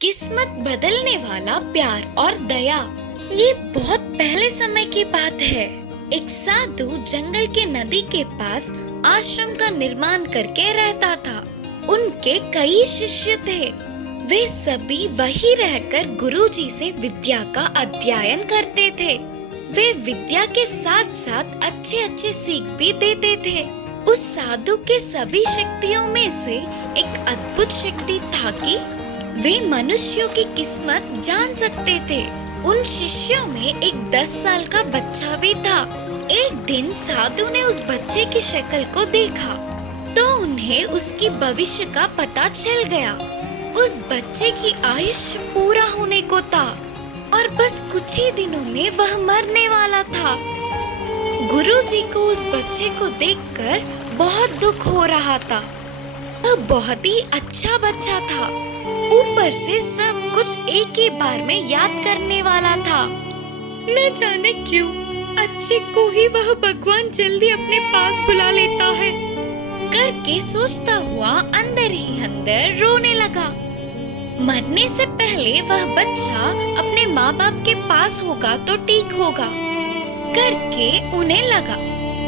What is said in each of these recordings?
किस्मत बदलने वाला प्यार और दया। ये बहुत पहले समय की बात है। एक साधु जंगल के नदी के पास आश्रम का निर्माण करके रहता था। उनके कई शिष्य थे। वे सभी वही रहकर गुरुजी से विद्या का अध्ययन करते थे। वे विद्या के साथ साथ अच्छे अच्छे सीख भी देते थे। उस साधु के सभी शक्तियों में से एक अद्भुत शक्ति था कि वे मनुष्यों की किस्मत जान सकते थे। उन शिष्यों में एक 10 साल का बच्चा भी था। एक दिन साधु ने उस बच्चे की शक्ल को देखा तो उन्हें उसकी भविष्य का पता चल गया। उस बच्चे की आयुष्य पूरा होने को था और बस कुछ ही दिनों में वह मरने वाला था। गुरुजी को उस बच्चे को देखकर बहुत दुख हो रहा था। वह बहुत ही अच्छा बच्चा था। ऊपर से सब कुछ एक ही बार में याद करने वाला था। न जाने क्यों अच्छे को ही वह भगवान जल्दी अपने पास बुला लेता है करके सोचता हुआ अंदर ही अंदर रोने लगा। मरने से पहले वह बच्चा अपने माँ बाप के पास होगा तो ठीक होगा करके उन्हें लगा।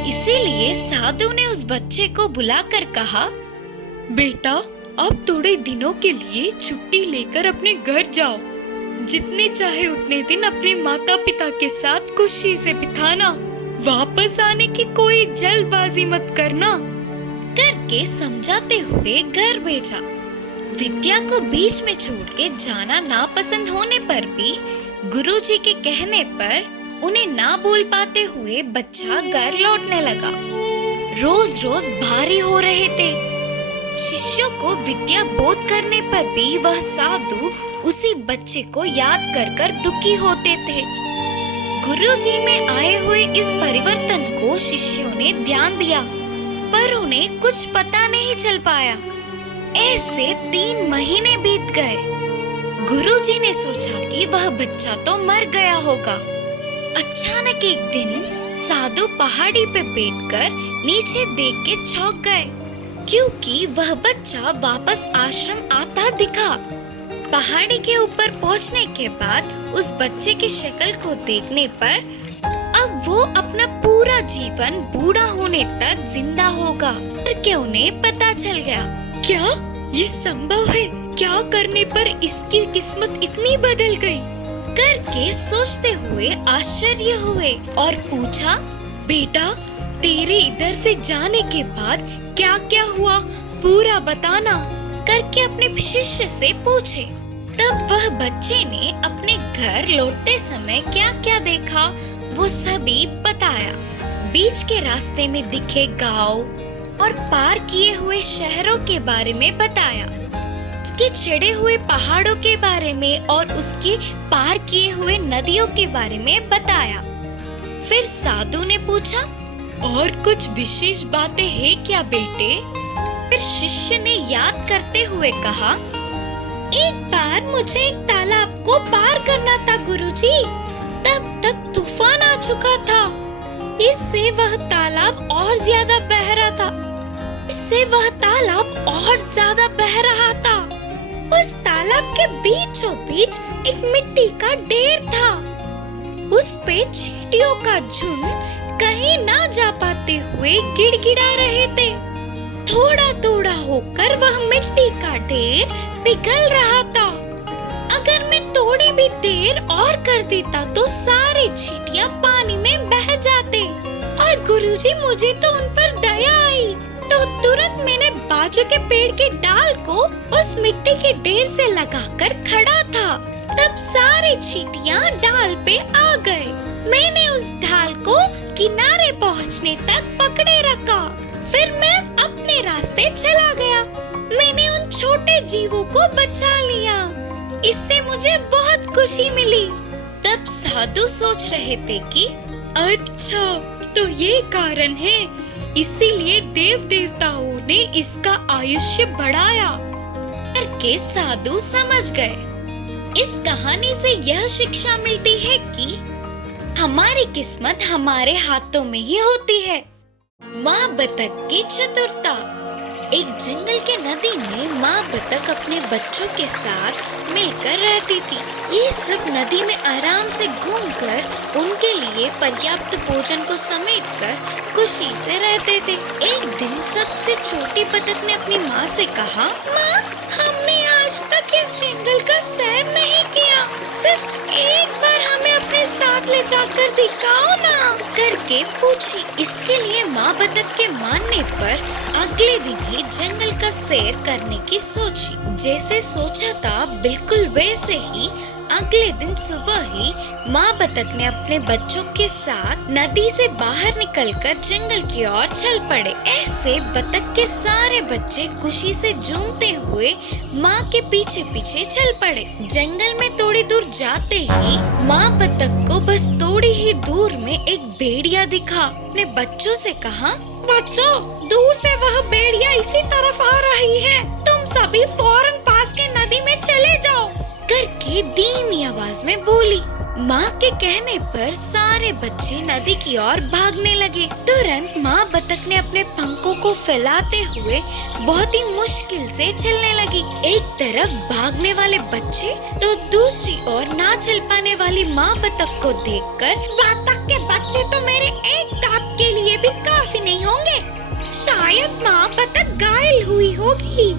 इसीलिए साधु ने उस बच्चे को बुलाकर कहा, बेटा अब थोड़े दिनों के लिए छुट्टी लेकर अपने घर जाओ। जितने चाहे उतने दिन अपने माता पिता के साथ खुशी से बिताना। वापस आने की कोई जल्दबाजी मत करना करके समझाते हुए घर भेजा। विद्या को बीच में छोड़ के जाना नापसंद होने पर भी गुरुजी के कहने पर उन्हें ना बोल पाते हुए बच्चा घर लौटने लगा। रोज रोज भारी हो रहे थे। शिष्यों को विद्या बोध करने पर भी वह साधु उसी बच्चे को याद कर कर दुखी होते थे। गुरुजी में आए हुए इस परिवर्तन को शिष्यों ने ध्यान दिया पर उन्हें कुछ पता नहीं चल पाया। ऐसे 3 महीने बीत गए। गुरुजी ने सोचा कि वह बच्चा तो मर गया होगा। अचानक एक दिन साधु पहाड़ी पे बैठकर नीचे देख के चौंक गए क्योंकि वह बच्चा वापस आश्रम आता दिखा। पहाड़ी के ऊपर पहुंचने के बाद उस बच्चे की शक्ल को देखने पर अब वो अपना पूरा जीवन बूढ़ा होने तक जिंदा होगा करके उन्हें पता चल गया। क्या ये संभव है? क्या करने पर इसकी किस्मत इतनी बदल गई करके सोचते हुए आश्चर्य हुए और पूछा, बेटा तेरे इधर से जाने के बाद क्या क्या हुआ पूरा बताना करके अपने शिष्य से पूछे। तब वह बच्चे ने अपने घर लौटते समय क्या क्या देखा वो सभी बताया। बीच के रास्ते में दिखे गांव और पार किए हुए शहरों के बारे में बताया। उसके चढ़े हुए पहाड़ों के बारे में और उसके पार किए हुए नदियों के बारे में बताया। फिर साधु ने पूछा, और कुछ विशेष बातें हैं क्या बेटे? फिर शिष्य ने याद करते हुए कहा, एक बार मुझे एक तालाब को पार करना था गुरुजी। तब तक तूफान आ चुका था। इससे वह तालाब और ज्यादा बह रहा था। उस तालाब के बीचों बीच एक मिट्टी का ढेर था। उस पे चींटियों का झुंड कहीं ना जा पाते हुए गिड़गिड़ा रहे थे। थोड़ा थोड़ा होकर वह मिट्टी का ढेर पिघल रहा था। अगर मैं थोड़ी भी देर और कर देता तो सारे चींटियां पानी में बह जाते। और गुरुजी मुझे तो उन पर दया आई तो तुरंत मैंने बाजू के पेड़ के डाल को उस मिट्टी के ढेर से लगाकर खड़ा था। तब सारे चींटियां डाल पे आ गए। मैंने उस ढाल को किनारे पहुंचने तक पकड़े रखा। फिर मैं अपने रास्ते चला गया। मैंने उन छोटे जीवों को बचा लिया। इससे मुझे बहुत खुशी मिली। तब साधु सोच रहे थे कि अच्छा तो ये कारण है, इसीलिए देव देवताओं ने इसका आयुष्य बढ़ाया करके साधु समझ गए। इस कहानी से यह शिक्षा मिलती है कि हमारी किस्मत हमारे हाथों में ही होती है। माँ बतख की चतुरता। एक जंगल के नदी में माँ बतख अपने बच्चों के साथ मिलकर रहती थी। ये सब नदी में आराम से घूमकर उनके लिए पर्याप्त भोजन को समेटकर खुशी से रहते थे। एक दिन सबसे छोटी बतख ने अपनी माँ से कहा, माँ, हमने आज तक इस जंगल का सैर नहीं किया, सिर्फ एक बार हमें अपने साथ ले जाकर दिखाओ ना, करके पूछी। इसके लिए माँ बतख के मानने पर अगले दिन ही जंगल का सैर करने की सोची। जैसे सोचा था बिल्कुल वैसे ही अगले दिन सुबह ही माँ बतख ने अपने बच्चों के साथ नदी से बाहर निकलकर जंगल की ओर चल पड़े। ऐसे बतख के सारे बच्चे खुशी से झूमते हुए माँ के पीछे पीछे चल पड़े। जंगल में थोड़ी दूर जाते ही माँ बतख को बस थोड़ी ही दूर में एक भेड़िया दिखा। अपने बच्चों से कहा, बच्चों, दूर से वह भेड़िया इसी तरफ आ रही है, तुम सभी फौरन पास के नदी में चले जाओ, करके धीमी आवाज में बोली। माँ के कहने पर सारे बच्चे नदी की ओर भागने लगे। तुरंत माँ बतख ने अपने पंखों को फैलाते हुए बहुत ही मुश्किल से चलने लगी। एक तरफ भागने वाले बच्चे तो दूसरी ओर ना चल पाने वाली माँ बतख को देखकर, बतख के बच्चे तो मेरे एक टाप के लिए भी काफी नहीं होंगे, शायद माँ बतख घायल हुई होगी,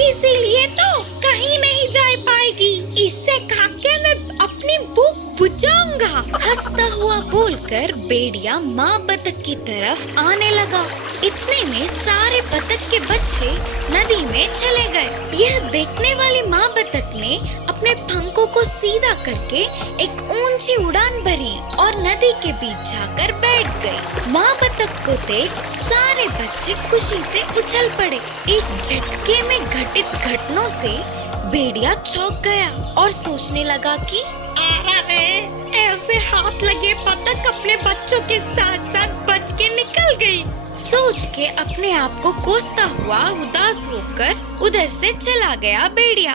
इसीलिए तो कहीं नहीं जा पाएगी, इससे खाके मैं अपनी भूख बुझाऊंगा, हंसता हुआ बोलकर भेड़िया माँ बतख की तरफ आने लगा। इतने में सारे बतख के बच्चे नदी में चले गए। यह देखने वाली माँ बतख ने अपने पंखों को सीधा करके एक ऊंची उड़ान भरी और नदी के बीच जाकर बैठ गई। माँ बतख को देख सारे बच्चे खुशी से उछल पड़े। एक झटके में घटित घटनाओं से भेड़िया चौंक गया और सोचने लगा कि अरे, ऐसे हाथ लगे बतख अपने बच्चों के साथ साथ बच के निकल गई। सोच के अपने आप को कोसता हुआ उदास होकर उधर से चला गया भेड़िया।